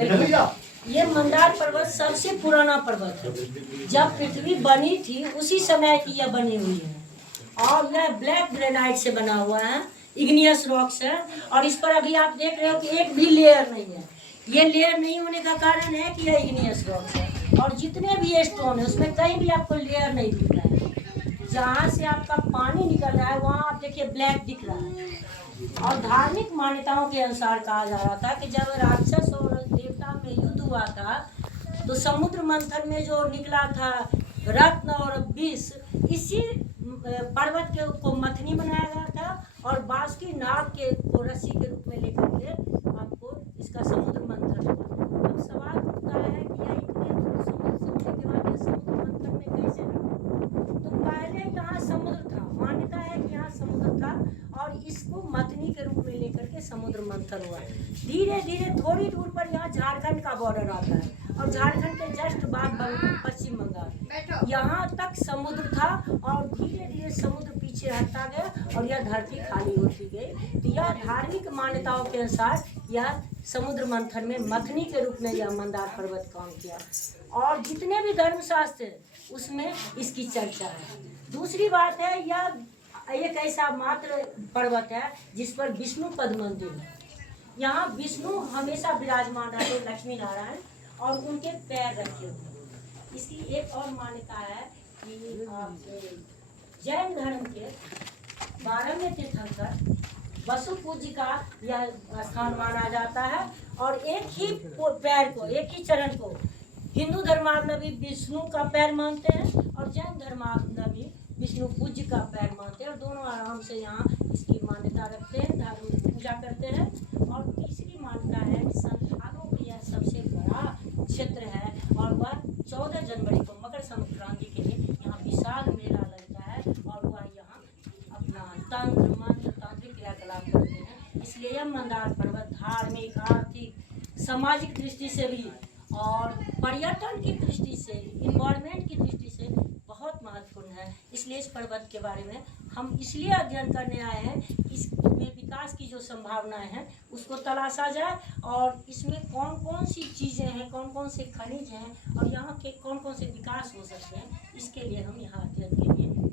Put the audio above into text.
ये मंदार पर्वत सबसे पुराना पर्वत है। जब पृथ्वी बनी थी उसी समय की यह बनी हुई है और यह ब्लैक ग्रेनाइट से बना हुआ है, इग्नियस रॉक्स है। और इस पर अभी आप देख रहे हो कि एक भी लेयर नहीं है। ये लेयर नहीं होने का कारण है कि यह इग्नियस रॉक्स है। और जितने भी स्टोन है उसमें कहीं भी आपको लेयर नहीं दिख रहा है। जहाँ से आपका पानी निकल रहा है वहाँ आप देखिए ब्लैक दिख रहा है। और धार्मिक मान्यताओं के अनुसार कहा जा रहा था कि जब राक्षस और देवता में युद्ध हुआ था तो समुद्र मंथन में जो निकला था रत्न और विष, इसी पर्वत के को मथनी बनाया गया था और बांस की नाव के को रस्सी के रूप में लेकर के आपको इसका समुद्र मंथन हुआ। अब सवाल उठता है कि यह इतने समुद्र के बाद समुद्र मंथन में कैसे रहा? तो पहले यहाँ समुद्र था, मान्यता है कि यहाँ समुद्र था और इसको मथनी के रूप में लेकर के समुद्र मंथन हुआ। धीरे धीरे थोड़ी दूर पर यहाँ झारखंड का बॉर्डर आता है और झारखंड के जस्ट बाद पश्चिम बंगाल, यहाँ तक समुद्र था और धीरे धीरे समुद्र पीछे हटता गया और यह धरती खाली होती गई। तो यह धार्मिक मान्यताओं के अनुसार यह समुद्र मंथन में मथनी के रूप में यह मंदार पर्वत काम किया और जितने भी धर्मशास्त्र है उसमें इसकी चर्चा है। दूसरी बात है, यह एक ऐसा मात्र पर्वत है जिस पर विष्णु पद मंदिर है। यहाँ विष्णु हमेशा विराजमान रहते, लक्ष्मी नारायण, और उनके पैर रखे हुए। इसकी एक और मान्यता है कि जैन धर्म के 12वें तीर्थंकर वसु पूज्य का यह स्थान माना जाता है और एक ही पैर को, एक ही चरण को हिंदू धर्मावलंबी विष्णु का पैर मानते हैं और जैन धर्मावलंबी विष्णु पूज्य का पैर मानते हैं और दोनों आराम से यहाँ इसकी मान्यता रखते हैं, धार्मिक पूजा करते हैं। और तीसरी मान्यता है कि संथालों का यह सबसे बड़ा क्षेत्र है और वह 14 जनवरी को मकर संक्रांति के लिए यहाँ विशाल मेला लगता है और वह यहाँ अपना तंत्र मंत्र तांत्रिक क्रियाकलाप करते हैं। इसलिए यह मंदार पर्वत धार्मिक, आर्थिक, सामाजिक दृष्टि से भी और पर्यटन की दृष्टि से, इन्वायरमेंट की दृष्टि से बहुत महत्वपूर्ण है। इसलिए इस पर्वत के बारे में हम इसलिए अध्ययन करने आए हैं, इसमें विकास की जो संभावनाएं हैं उसको तलाशा जाए और इसमें कौन कौन सी चीज़ें हैं, कौन कौन से खनिज हैं और यहाँ के कौन कौन से विकास हो सकते हैं, इसके लिए हम यहाँ अध्ययन के लिए